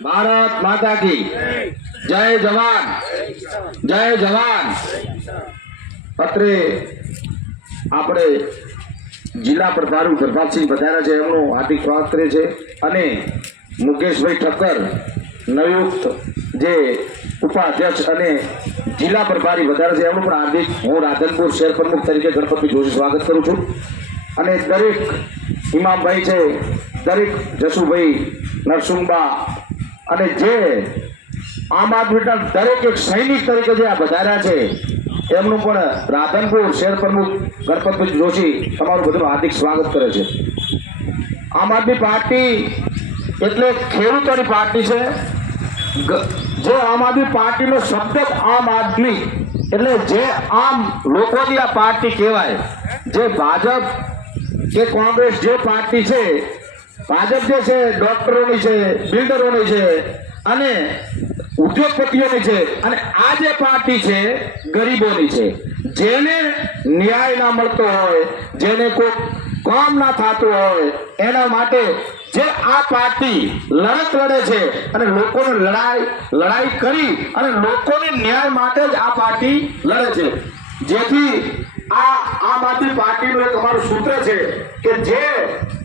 भारत माता की जय जवान जय जवान। અત્રે આપણે જિલ્લા પ્રભારી પ્રભાતસિંહ પધાર્યા છે, એમનું હાર્દિક સ્વાગત કરે છે અને મુકેશભાઈ ઠક્કર નવયુક્ત જે ઉપાધ્યક્ષ અને જિલ્લા પ્રભારી વધારે છે, એમનું પણ હાર્દિક હું રાધનપુર શહેર પ્રમુખ તરીકે ગણપતભાઈ જોશી સ્વાગત કરું છું। અને દરેક ઇમામભાઈ છે, દરેક જસુભાઈ નરસુંબા અને જે આમ આદમીના દરેક એક સૈનિક તરીકે જે આ વધાર્યા છે, એમનું પણ રાધનપુર શહેર પ્રમુખ ગણપતભાઈ જોશી તમારું બધું હાર્દિક સ્વાગત કરે છે। આમ આદમી પાર્ટી એટલે ખેડૂતોની પાર્ટી છે। જે આમ આદમી પાર્ટીનો શબ્દ જ આમ આદમી એટલે જે આમ લોકોની આ પાર્ટી કહેવાય। જે ભાજપ કે કોંગ્રેસ જે પાર્ટી છે, ભાજપ જે છે ડોક્ટરોની છે, બિલ્ડરોની છે અને ઉદ્યોગપતિઓની છે, અને આ જે પાર્ટી છે ગરીબોની છે। જેને ન્યાય ના મળતો હોય, જેને કોઈ કામ ના થતું હોય, એના માટે જે આ પાર્ટી લડત લડે છે અને લોકોને લડાઈ કરી અને લોકોને ન્યાય માટે જ આ પાર્ટી લડે છે। જેથી આ આમ આદમી પાર્ટીનું એક અમારું સૂત્ર છે કે જે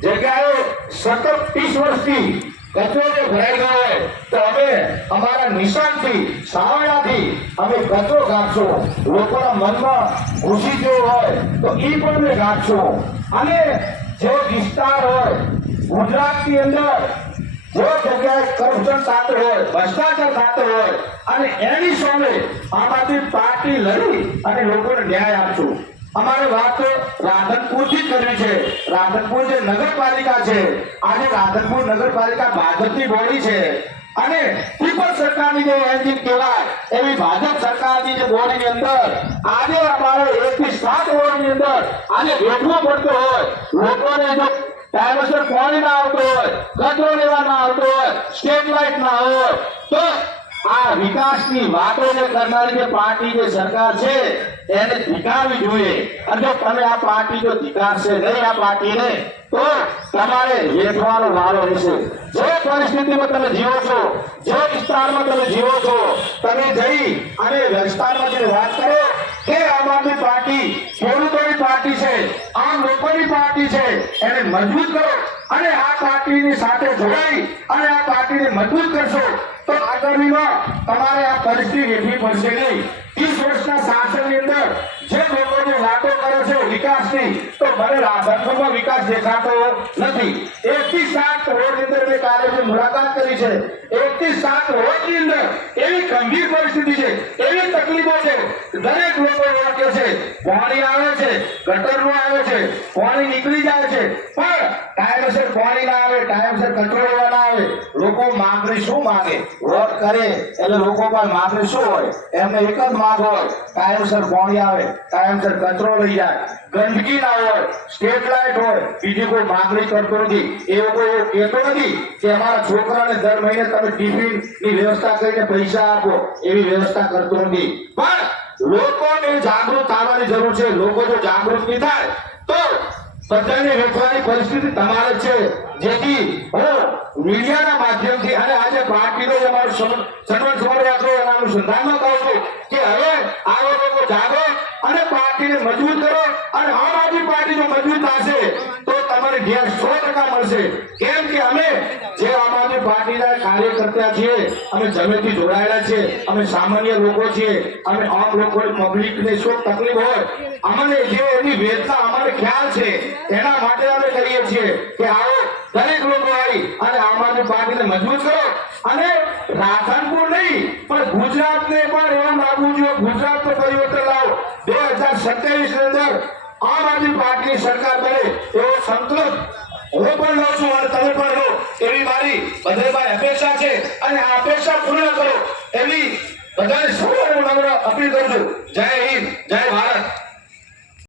જગ્યાએ સતત 30 વર્ષથી કચરો જે ભરાઈ ગયો હોય તો અમે અમારા નિશાનથી સાવરણાથી અમે કચરો કાઢશું। લોકોના મનમાં ખુશી જો હોય તો એ પણ અમે કાઢશું। અને જે વિસ્તાર હોય ગુજરાતની અંદર જો જગ્યાએ કરપ્શન થતું હોય, ભ્રષ્ટાચાર થતો હોય અને એની સામે આમ આદમી પાર્ટી લડી અને લોકોને ન્યાય આપશું। અમારે વાત તો રાધનપુરથી જ કરવી છે। રાધનપુર જે નગરપાલિકા છે, આજે રાધનપુર નગરપાલિકા ભાજપની બોડી છે અને પીપલ સરકારની જે એન્જિન કહેવાય એવી ભાજપ સરકારની જે બોડીની અંદર આજે અમારે 1 થી 7 વોર્ડની અંદર આજે વેઠવો પડતો હોય, લોકોને જો ટાઈમસર પાણી ના આવતો હોય, કચરો લેવા ના આવતો હોય, સ્ટ્રીટ લાઇટ ના હોય, તો આ વિકાસની વાતો જે કરનારી જે પાર્ટી જે સરકાર છે એને ધિક્કારવી જોઈએ। અને જો તમે આ પાર્ટી જો ધિક્કારશે નહીં આ પાર્ટીને તો તમારે વેઠવાનો વારો રહેશે। જે પરિસ્થિતિમાં તમે જીવો છો, જે વિસ્તારમાં તમે જીવો છો, તમે જઈ અને વિસ્તારમાં જઈને વાત કરો કે આમ આદમી પાર્ટી ખેડૂતોની પાર્ટી છે, આમ લોકોની પાર્ટી છે, એને મજબૂત કરો અને આ પાર્ટીની સાથે જોડાઈ અને આ પાર્ટીને મજબૂત કરશો તો આગામીમાં તમારે આ પરિસ્થિતિ વેઠવી પડશે નહીં। 30 વર્ષના શાસનની અંદર જે લોકો જે વાતો કરે છે વિકાસની, તો મને રાધનપુરમાં વિકાસ દેખાતો નથી। 1 થી 7 રોડની અંદર મેં કાલે જે મુલાકાત કરી છે, 1 થી 7 રોડની અંદર એવી ગંભીર પરિસ્થિતિ છે, એવી તકલીફો છે, દરેક લોકો એવા કહે છે પાણી આવે છે, ગટરનું આવે છે, પાણી નીકળી જાય છે, પણ ટાઈમસર પાણી ના આવે, ટાઈમસર કચરો લેવા ના આવે। લોકો માંગણી શું માંગે? વોટ કરે એટલે લોકો પાસે માંગણી શું હોય? એમને એક જ માંગ હોય, ટાઈમસર પાણી આવે, ટાઈમસર કચરો લઈ જાય, ગંદકી ના હોય, સ્ટ્રીટ લાઇટ હોય, બીજી કોઈ માંગણી કરતો નથી। એવું કોઈ એવું કહેતો નથી કે અમારા છોકરાને દર મહિને તમે ટિફિન ની વ્યવસ્થા કરીને પૈસા આપો, એવી વ્યવસ્થા કરતો નથી। પણ લોકોને જાગૃત થવાની જરૂર છે। લોકો જો જાગૃત નહીં થાય તો બધાને વેઠવાની પરિસ્થિતિ તમારે છે। જેથી હું મીડિયાના માધ્યમથી અને આજે પાર્ટીનો અમારો સન્માન સમારોહ એના અનુસંધાનમાં કહું છું કે હવે આવો લોકો જાગો અને પાર્ટીને મજબૂત કરો અને આમ આદમી પાર્ટી જો મજબૂત થશે તો તમારે ઘેર 100% મળશે। કેમ કે અમે જે આમ આદમી પાર્ટીના કાર્યકર્તા છીએ, અમે જમીનથી જોડાયેલા છીએ, અમે સામાન્ય લોકો છીએ, અમે આમ લોકોની પબ્લિકને શું તકલીફ હોય અમને જે એની વેદના અમને ખ્યાલ છે, એના માટે અમે કહીએ છીએ કે આવો દરેક લોકો આવી અને આમ આદમી પાર્ટીને મજબૂત કરો અને રાધનપુર નહીં પણ ગુજરાતને પણ એવું લાગવું જોઈએ, ગુજરાતનું પરિવર્તન લાવો। 2027 ની અંદર આમ આદમી પાર્ટીની સરકાર બને એવો સંકલ્પ હું પણ લઉં છું અને તમે પણ લો એવી મારી બધાની અપેક્ષા છે અને આ અપેક્ષા પૂર્ણ કરો એવી બધાને સૌને હું નમ્ર અપીલ કરું છું। જય હિન્દ, જય ભારત।